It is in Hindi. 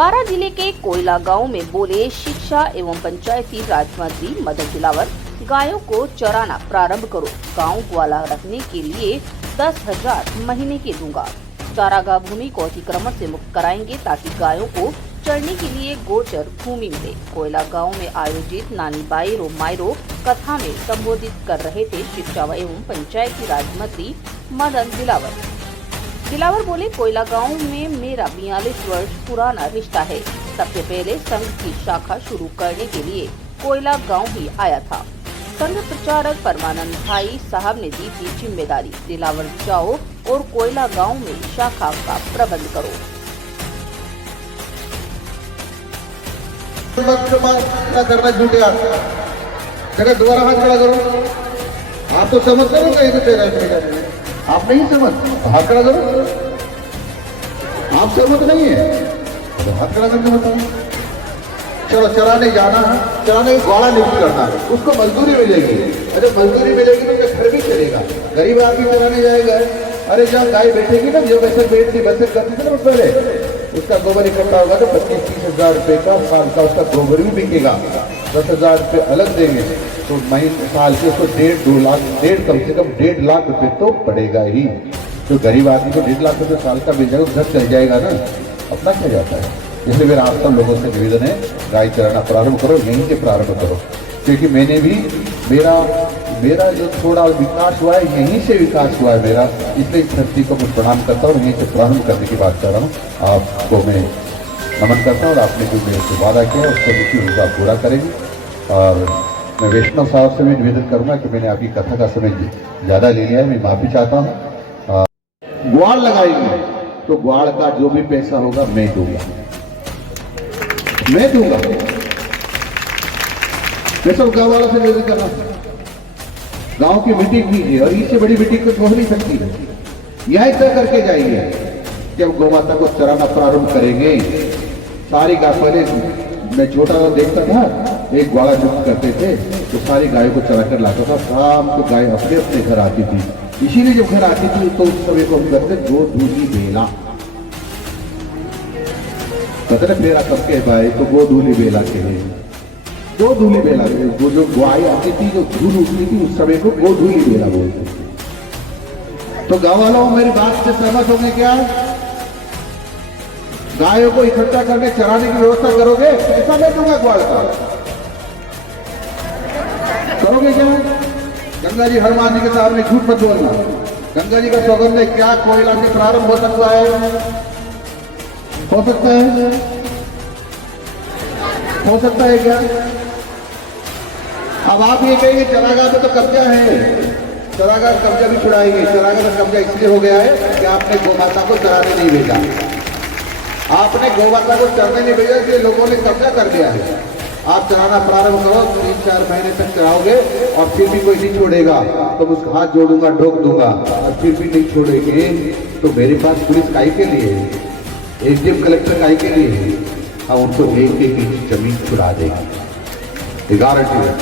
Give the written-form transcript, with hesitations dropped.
बारां जिले के कोयला गांव में बोले शिक्षा एवं पंचायती राज मंत्री मदन दिलावर, गायों को चराना प्रारंभ करो, गांव ग्वाला रखने के लिए 10,000 महीने के दूंगा। चारागाह भूमि को अतिक्रमण से मुक्त कराएंगे ताकि गायों को चरने के लिए गोचर भूमि मिले। कोयला गांव में आयोजित नानी बाई रो मायरो कथा में संबोधित कर रहे थे शिक्षा एवं पंचायती राज मंत्री मदन दिलावर बोले, कोयला गांव में मेरा 42 वर्ष पुराना रिश्ता है। सबसे पहले संघ की शाखा शुरू करने के लिए कोयला गांव ही आया था। संघ प्रचारक परमानंद भाई साहब ने दी थी जिम्मेदारी, दिलावर जाओ और कोयला गांव में शाखा का प्रबंध करो। करना झूठे जगह दोबारा हाथ खड़ा करो। आप तो समझ करो कहीं तो तेरा आप नहीं समझ, हाथ खड़ा करो। आप सहमत नहीं है तो हाथ खड़ा करके बताओ। चलो चराने जाना है, चराने का ग्वाला नियुक्त करना है, उसको मजदूरी मिलेगी। अरे मजदूरी मिलेगी तो क्या घर भी चलेगा, गरीब आदमी चराने जाएगा। अरे जब गाय बैठेगी ना, जो वैसे बैठती बचत करती थी ना पहले, उसका गोबर इकट्ठा होगा तो 25-30 हजार रुपए का साल का उसका गोबर भी बिकेगा। 10,000 रुपये अलग देंगे तो महीने साल के उसको 1.5-2 लाख, कम से कम 1.5 लाख रुपए तो पड़ेगा ही। तो गरीब आदमी को 1.5 लाख रुपये साल का मिल जाएगा, घर चल जाएगा ना, अपना क्या जाता है। इसलिए मेरा आप सब लोगों से निवेदन है, गाय चराना प्रारंभ करो, यहीं से प्रारंभ करो। क्योंकि मैंने भी मेरा जो थोड़ा विकास हुआ है, यहीं से विकास हुआ है मेरा, इसलिए इस धरती को मैं प्रणाम करता हूँ, यहीं से प्रारंभ करने की बात कर रहा हूँ। आपको मैं नमन करता हूँ और आपने जो मेरे से वादा किया उसको निश्चित रूप से पूरा करेंगे। और मैं वैष्णव साहब से भी निवेदन करूंगा कि मैंने आपकी कथा का समय ज़्यादा ले लिया है, मैं माफ़ी चाहता हूँ। ग्वाड़ लगाएंगे तो ग्वाड़ का जो भी पैसा होगा मैं दूंगा। मैं सब गाँव वालों से निवेदन कर रहा हूँ, गाँव की मीटिंग कीजिए और इससे बड़ी मीटिंग तो हो नहीं सकती है। यही तय करके जाइए जब गौ माता को चराना प्रारंभ करेंगे। सारी गाय, पहले मैं छोटा सा देखता था, एक ग्वाला नियुक्त करते थे तो सारी गायों को चरा कर लाता था। शाम को गाय अपने अपने घर आती थी, इसीलिए जब घर आती थी तो उस समय को हम कहते गोधूली बेला, कहते ना फेरा कब के भाई, तो गोधूली बेला के लिए गोधूली बेला, वो जो गाय आती थी, जो धूल उठती थी, उस समय को गोधूली बेला बोलते थे। तो गाँव वालों मेरी बात से सहमत होंगे क्या? गायों को इकट्ठा करके चराने की व्यवस्था करोगे? पैसा मैं दूंगा ग्वाल का, करोगे क्या? गंगा जी हनुमान जी के सामने झूठ मत बोलना। गंगा जी का सौगंध है, क्या कोयला से प्रारंभ हो सकता है? हो सकता है क्या? अब आप ये कहेंगे चरागाह पे तो कब्जा है, चरागाह कब्जा भी छुड़ाएंगे। चरागाह का कब्जा इसलिए हो गया है कि आपने गौ माता को चराने नहीं भेजा, आपने गौ माता को चरने नहीं भेजा, इसलिए लोगों ने कब्जा कर दिया है। आप चराना प्रारंभ करो, 3-4 महीने तक चराओगे और फिर भी कोई नहीं छोड़ेगा तो उसका हाथ जोड़ूंगा, ढोक दूंगा। और फिर भी नहीं छोड़ेंगे तो मेरे पास पुलिस काई के लिए, एसडीएम कलेक्टर काई के लिए, हम उनको एक जमीन छुड़ा देंगे, गारंटी है।